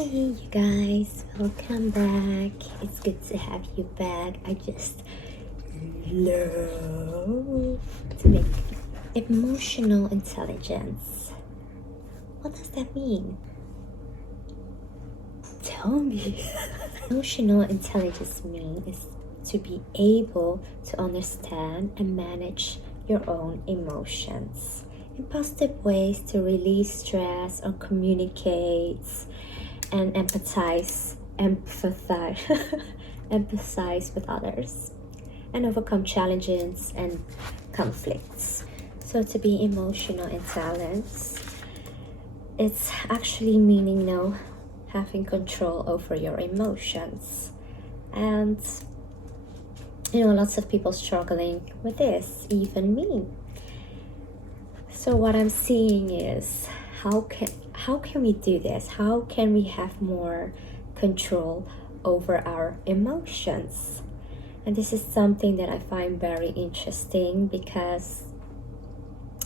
Hey you guys, welcome back. It's good to have you back. I just love to make emotional intelligence. What does that mean? Tell me. Emotional intelligence means is to be able to understand and manage your own emotions in positive ways to release stress or communicate and empathize empathize with others and overcome challenges and conflicts. So to be emotional intelligence, it's actually meaning having control over your emotions. And lots of people struggling with this, even me. So what I'm seeing is how can we do this? How can we have more control over our emotions? And this is something that I find very interesting because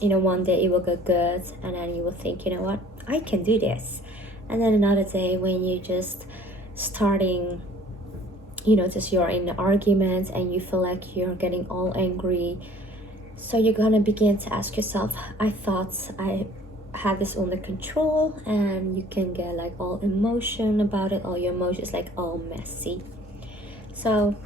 one day it will go good and then you will think, you know what, I can do this. And then another day when you just starting just you're in an argument and you feel like you're getting all angry, so you're gonna begin to ask yourself, I thought I had this under control, and you can get like all emotion about it, all your emotions like all messy. So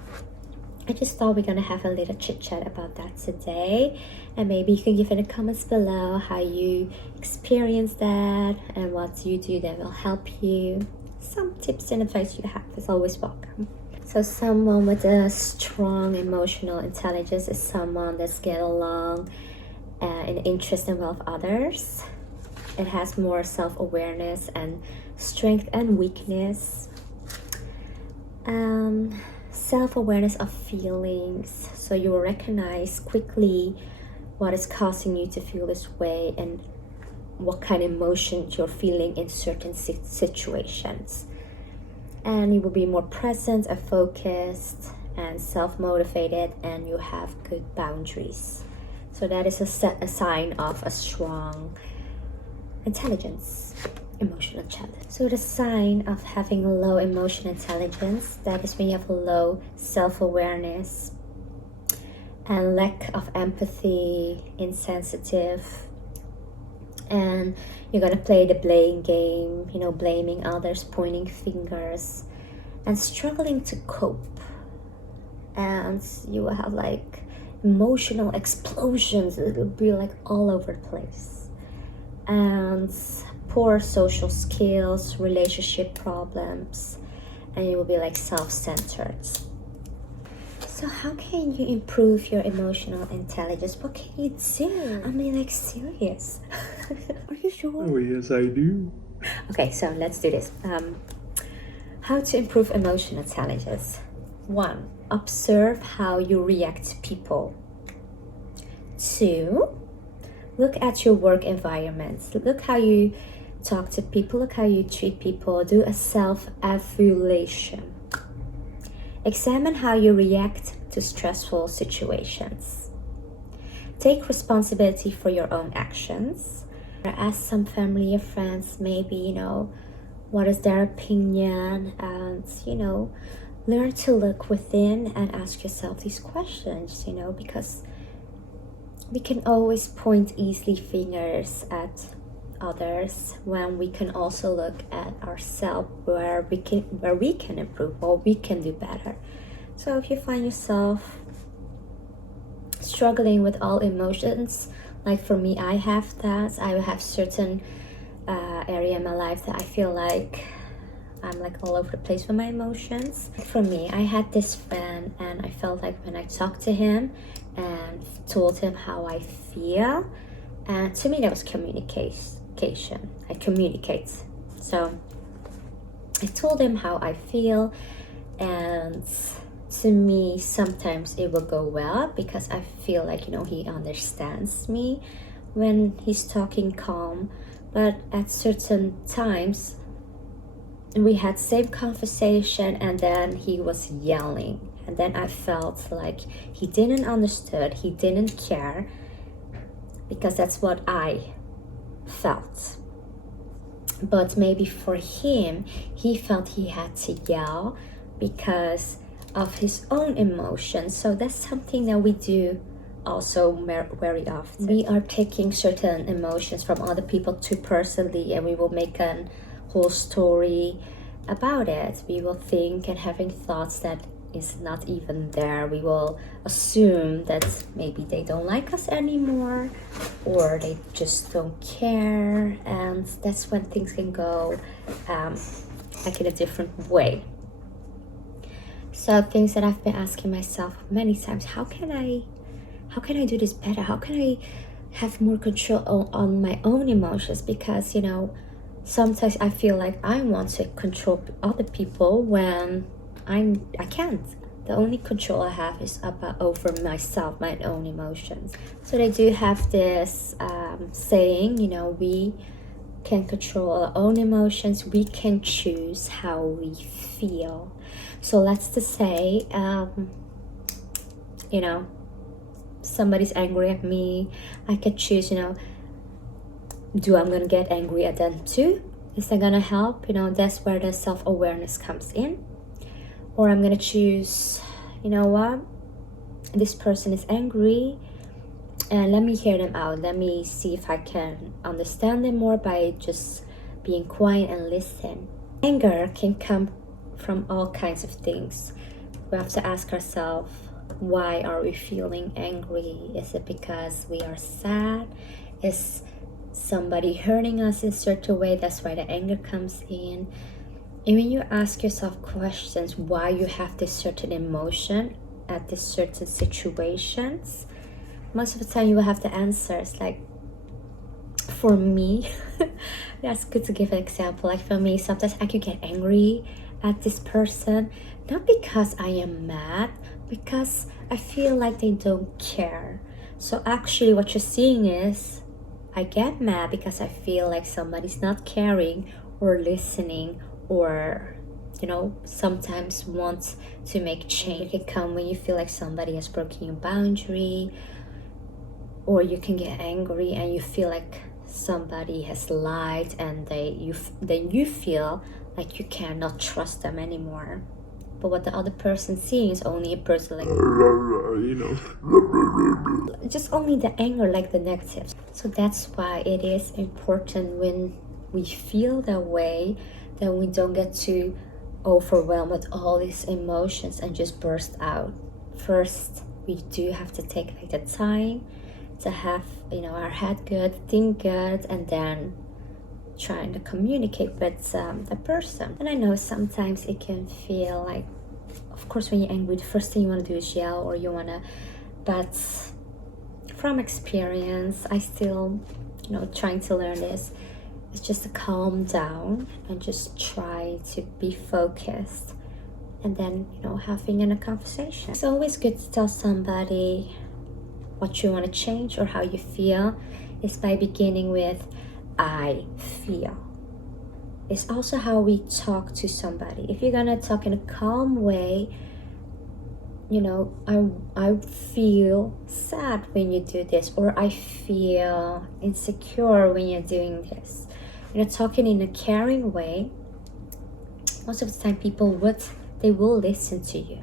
I just thought we're gonna have a little chit chat about that today, and maybe you can give in the comments below how you experience that and what you do that will help you. Some tips and advice you have is always welcome. So someone with a strong emotional intelligence is someone that's get along in interest and well of others. It has more self-awareness and strength and weakness. Self-awareness of feelings. So you will recognize quickly what is causing you to feel this way and what kind of emotions you're feeling in certain situations. And you will be more present and focused and self-motivated, and you have good boundaries. So that is a sign of a strong intelligence, emotional intelligence. So the sign of having a low emotional intelligence, that is when you have a low self-awareness and lack of empathy, insensitive, and you're gonna play the blame game, blaming others, pointing fingers, and struggling to cope. And you will have like emotional explosions. It will be like all over the place. And poor social skills, relationship problems, and you will be like self-centered. So how can you improve your emotional intelligence? What can you do? I mean, like, serious. Are you sure? Oh, yes, I do. Okay, so let's do this. How to improve emotional intelligence. 1. Observe how you react to people. 2. Look at your work environment. Look how you talk to people. Look how you treat people. Do a self-evaluation. Examine how you react to stressful situations. Take responsibility for your own actions. Ask some family or friends, maybe, what is their opinion, and, learn to look within and ask yourself these questions, because we can always point easily fingers at others when we can also look at ourselves where we can improve or we can do better. So if you find yourself struggling with all emotions, like for me, I have that. I have certain area in my life that I feel like I'm like all over the place with my emotions. For me, I had this friend, and I felt like when I talked to him and told him how I feel, and to me that was communication. I communicate. So I told him how I feel, and to me sometimes it will go well because I feel like he understands me when he's talking calm. But at certain times we had same conversation and then he was yelling, and then I felt like he didn't understood, he didn't care, because that's what I felt. But maybe for him, he felt he had to yell because of his own emotions. So that's something that we do also very often. We are taking certain emotions from other people too personally, and we will make a whole story about it. We will think and having thoughts that is not even there. We will assume that maybe they don't like us anymore, or they just don't care, and that's when things can go like in a different way. So things that I've been asking myself many times: how can I do this better? How can I have more control on my own emotions? Because sometimes I feel like I want to control other people when I can't. The only control I have is over myself, my own emotions. So they do have this saying, we can control our own emotions. We can choose how we feel. So let's just say, somebody's angry at me. I can choose, do I'm gonna get angry at them too? Is that gonna help? That's where the self-awareness comes in. Or I'm gonna choose, what? This person is angry, and let me hear them out. Let me see if I can understand them more by just being quiet and listen. Anger can come from all kinds of things. We have to ask ourselves, why are we feeling angry? Is it because we are sad? Is somebody hurting us in a certain way? That's why the anger comes in. And when you ask yourself questions why you have this certain emotion at this certain situations, most of the time you will have the answers. Like for me, that's good to give an example. Like for me, sometimes I could get angry at this person, not because I am mad, because I feel like they don't care. So actually what you're seeing is I get mad because I feel like somebody's not caring or listening, or sometimes wants to make change. It can come when you feel like somebody has broken your boundary, or you can get angry and you feel like somebody has lied, and then you feel like you cannot trust them anymore. But what the other person seeing is only a person like just only the anger, like the negative. So that's why it is important when we feel that way, that we don't get too overwhelmed with all these emotions and just burst out. First, we do have to take like the time to have our head good, think good, and then trying to communicate with the person. And I know sometimes it can feel like, of course, when you're angry, the first thing you want to do is yell, or you want to, but from experience, I still, trying to learn this. It's just to calm down and just try to be focused, and then, having a conversation. It's always good to tell somebody what you want to change or how you feel, is by beginning with I feel. It's also how we talk to somebody. If you're gonna talk in a calm way, I feel sad when you do this, or I feel insecure when you're doing this. Talking in a caring way, most of the time people will listen to you.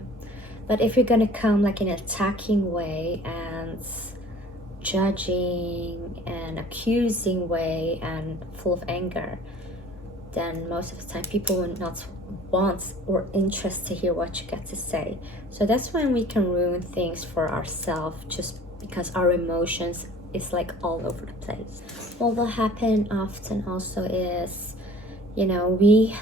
But if you're gonna come like in an attacking way and judging and accusing way and full of anger, then most of the time people will not want or interested to hear what you got to say. So that's when we can ruin things for ourselves, just because our emotions is like all over the place. What will happen often also is, we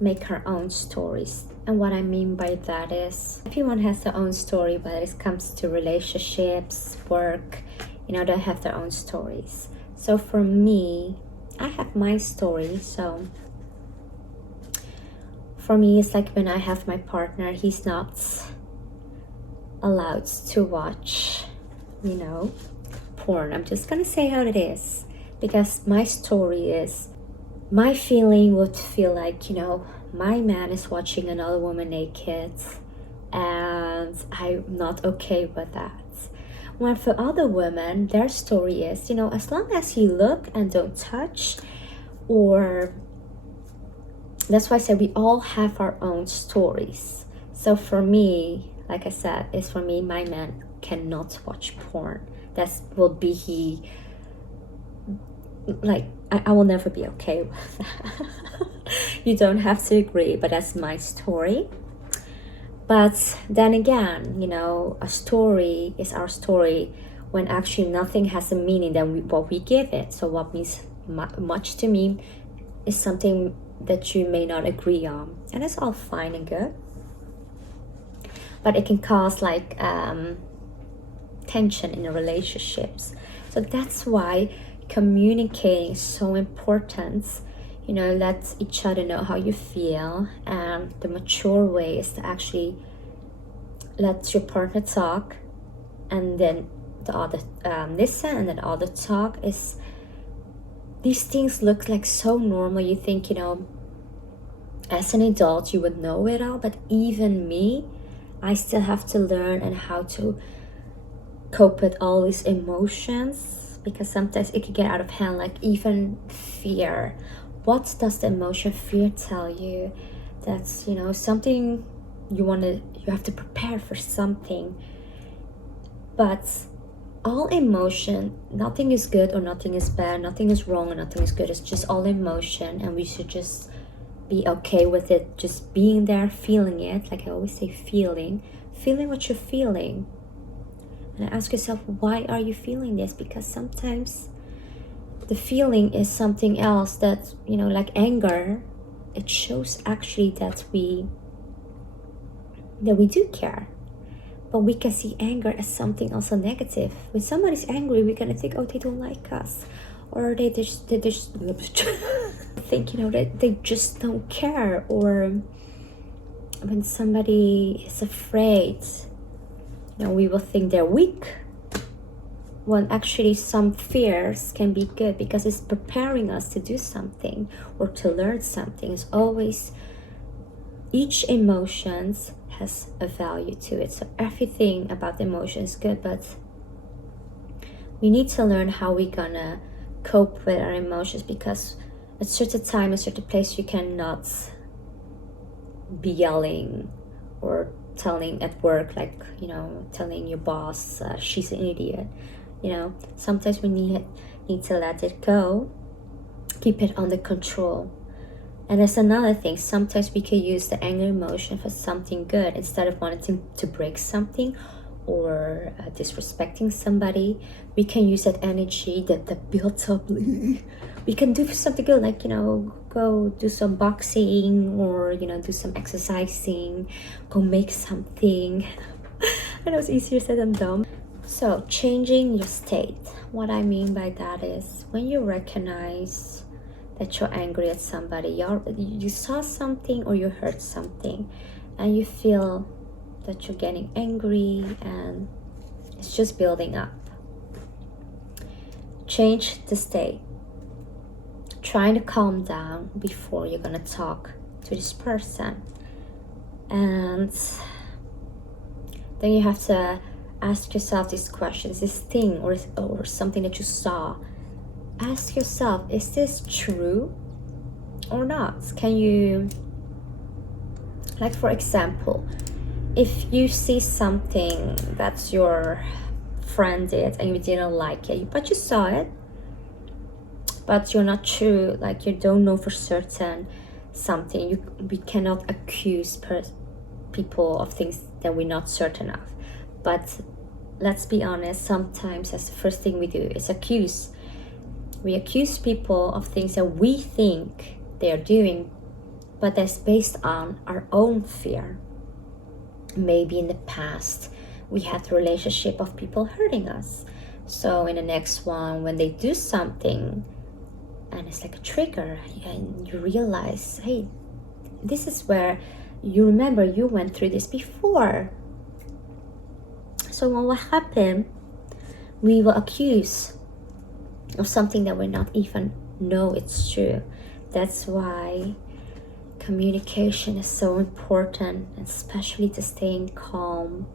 make our own stories. And what I mean by that is, everyone has their own story, but it comes to relationships, work, they have their own stories. So for me, I have my story. So for me, it's like when I have my partner, he's not allowed to watch, porn. I'm just gonna say how it is, because my story is, my feeling would feel like, my man is watching another woman naked, and I'm not okay with that. When for other women, their story is, as long as you look and don't touch, Or that's why I said we all have our own stories. So for me, like I said, is for me, my man cannot watch porn. That will be he. Like, I will never be okay with that. You don't have to agree, but that's my story. But then again, you know, a story is our story when actually nothing has a meaning than what we give it. So what means much to me is something that you may not agree on, and it's all fine and good, but it can cause like tension in the relationships. So that's why communicating is so important. You know, let each other know how you feel, and the mature way is to actually let your partner talk, and then the other listen, and then the other talk. Is these things look like so normal. You think, you know, as an adult you would know it all, but even me, I still have to learn and how to cope with all these emotions, because sometimes it can get out of hand. Like even fear, what does the emotion fear tell you? That's, you know, something you have to prepare for something. But all emotion, nothing is good or nothing is bad, nothing is wrong or nothing is good. It's just all emotion, and we should just be okay with it, just being there, feeling it. Like I always say, feeling what you're feeling, and ask yourself, why are you feeling this? Because sometimes the feeling is something else that, you know, like anger, it shows actually that we do care. But we can see anger as something also negative. When somebody's angry, we're gonna think, oh, they don't like us, or they just think, you know, that they just don't care. Or when somebody is afraid, you know, we will think they're weak, when actually some fears can be good because it's preparing us to do something or to learn something. It's always, each emotions has a value to it. So everything about the emotion is good, but we need to learn how we're gonna cope with our emotions, because at certain time, a certain place, you cannot be yelling or telling at work, like, you know, telling your boss she's an idiot. You know, sometimes we need to let it go, keep it under control. And there's another thing, sometimes we can use the anger emotion for something good. Instead of wanting to break something or disrespecting somebody, we can use that energy that builds up. We can do something good, like, you know, go do some boxing, or, you know, do some exercising, go make something. I know it's easier said than done. So changing your state, what I mean by that is when you recognize that you're angry at somebody, you saw something or you heard something, and you feel that you're getting angry and it's just building up. Change the state. Trying to calm down before you're gonna talk to this person. And then you have to ask yourself these questions, this thing or something that you saw. Ask yourself, is this true or not? Can you, like for example, if you see something that your friend did and you didn't like it, but you saw it, but you're not sure, like you don't know for certain something, we cannot accuse people of things that we're not certain of. But let's be honest, sometimes that's the first thing we do is accuse. We accuse people of things that we think they are doing, but that's based on our own fear. Maybe in the past we had a relationship of people hurting us, so in the next one, when they do something and it's like a trigger, and you realize, hey, this is where you remember you went through this before. So what will happen, we will accuse of something that we not even know it's true. That's why communication is so important, especially to staying calm,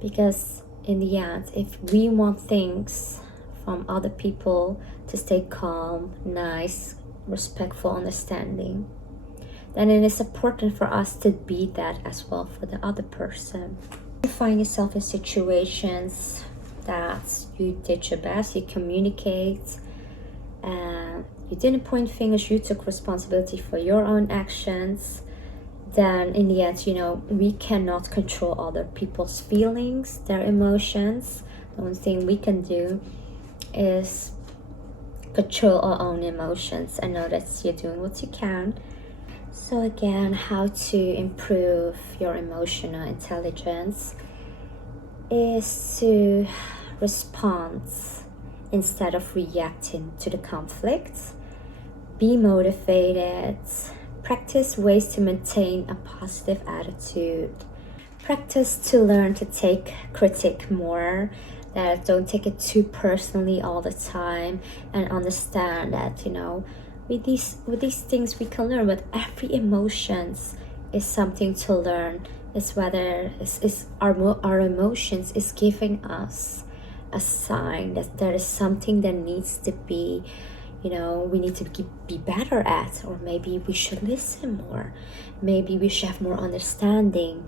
because in the end, if we want things from other people to stay calm, nice, respectful understanding, then it is important for us to be that as well for the other person. You find yourself in situations that you did your best, you communicate, and you didn't point fingers, you took responsibility for your own actions, then in the end, we cannot control other people's feelings, their emotions. The only thing we can do is control our own emotions and know that you're doing what you can. So again, how to improve your emotional intelligence is to respond instead of reacting to the conflict. Be motivated. Practice ways to maintain a positive attitude. Practice to learn to take critique more, that don't take it too personally all the time, and understand that with these things we can learn, but every emotions is something to learn. It's whether is our emotions is giving us a sign that there is something that needs to be, we need to be better at, or maybe we should listen more, maybe we should have more understanding,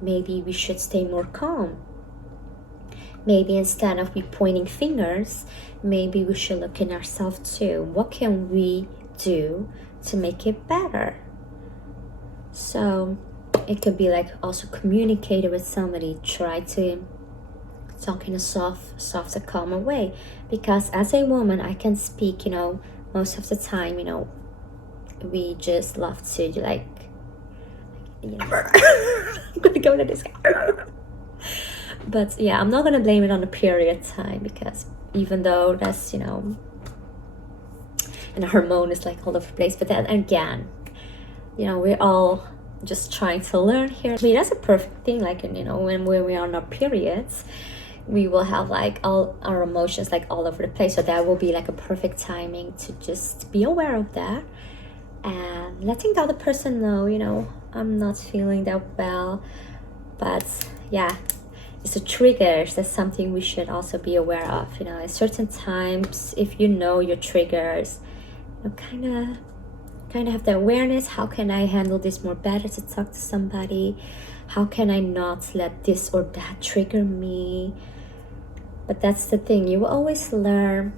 maybe we should stay more calm, maybe instead of we pointing fingers, maybe we should look in ourselves too. What can we do to make it better? So it could be like also communicating with somebody, try to talk in a softer, calmer way, because as a woman I can speak, most of the time, we just love to like, I'm gonna go to this guy. But yeah, I'm not gonna blame it on the period time, because even though that's, and the hormone is like all over the place, but then again, we're all just trying to learn here. I mean, that's a perfect thing, like, when we are on our periods, we will have like all our emotions like all over the place, so that will be like a perfect timing to just be aware of that and letting the other person know, I'm not feeling that well. But yeah, it's a trigger. That's something we should also be aware of, at certain times. If you know your triggers, kind of have the awareness. How can I handle this more better to talk to somebody? How can I not let this or that trigger me? But that's the thing, you will always learn.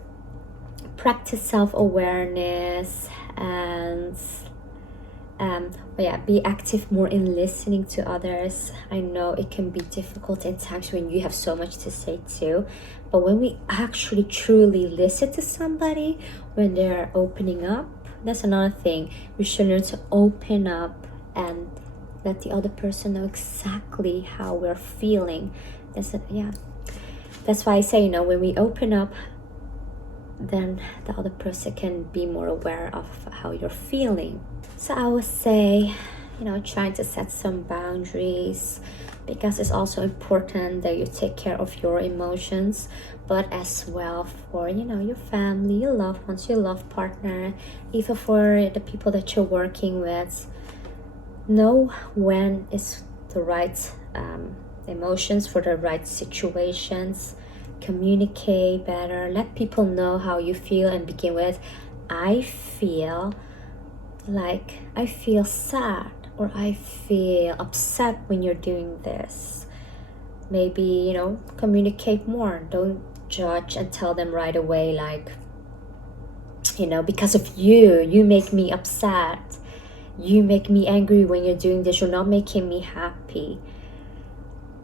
Practice self-awareness, and be active more in listening to others. I know it can be difficult in times when you have so much to say too, but when we actually truly listen to somebody, when they're opening up, that's another thing. We should learn to open up and let the other person know exactly how we're feeling. That's why I say, when we open up, then the other person can be more aware of how you're feeling. So I would say, trying to set some boundaries, because it's also important that you take care of your emotions, but as well for, your family, your loved ones, your love partner, even for the people that you're working with. Know when is the right emotions for the right situations. Communicate better, let people know how you feel, and begin with, I feel sad, or I feel upset when you're doing this. Maybe, communicate more. Don't judge and tell them right away, like, because of you make me upset, you make me angry when you're doing this, you're not making me happy.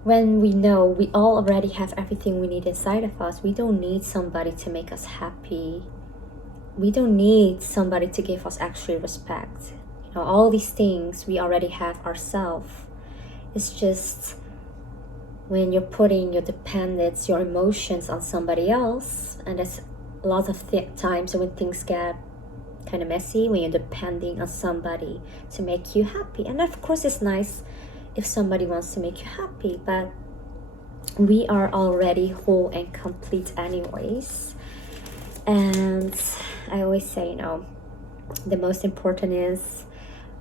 When we know we all already have everything we need inside of us, we don't need somebody to make us happy. We don't need somebody to give us actually respect. All these things we already have ourselves. It's just when you're putting your dependence, your emotions on somebody else, and that's a lot of times when things get kind of messy, when you're depending on somebody to make you happy. And of course it's nice if somebody wants to make you happy, but we are already whole and complete anyways. And I always say, the most important is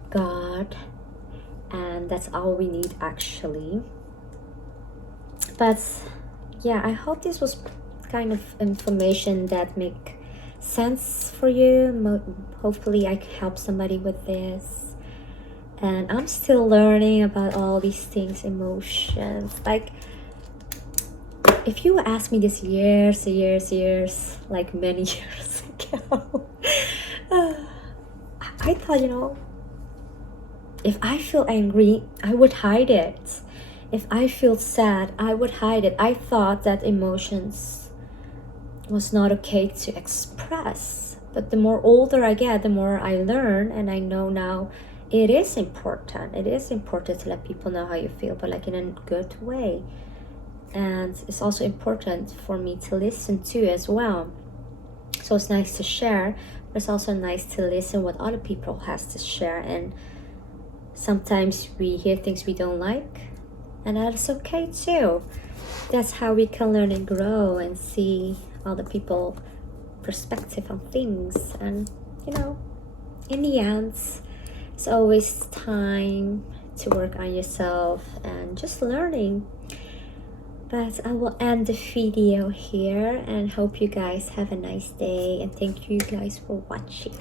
God, and that's all we need actually. But yeah, I hope this was kind of information that make sense for you. Hopefully I can help somebody with this. And I'm still learning about all these things, emotions. Like, if you asked me this years, like many years ago, I thought, if I feel angry, I would hide it. If I feel sad, I would hide it. I thought that emotions was not okay to express. But the more older I get, the more I learn, and I know now it is important. It is important to let people know how you feel, but like in a good way. And it's also important for me to listen to as well. So it's nice to share, but it's also nice to listen what other people has to share. And sometimes we hear things we don't like, and that's okay too. That's how we can learn and grow and see other people's perspective on things. And in the end, it's always time to work on yourself and just learning. But I will end the video here and hope you guys have a nice day, and thank you guys for watching.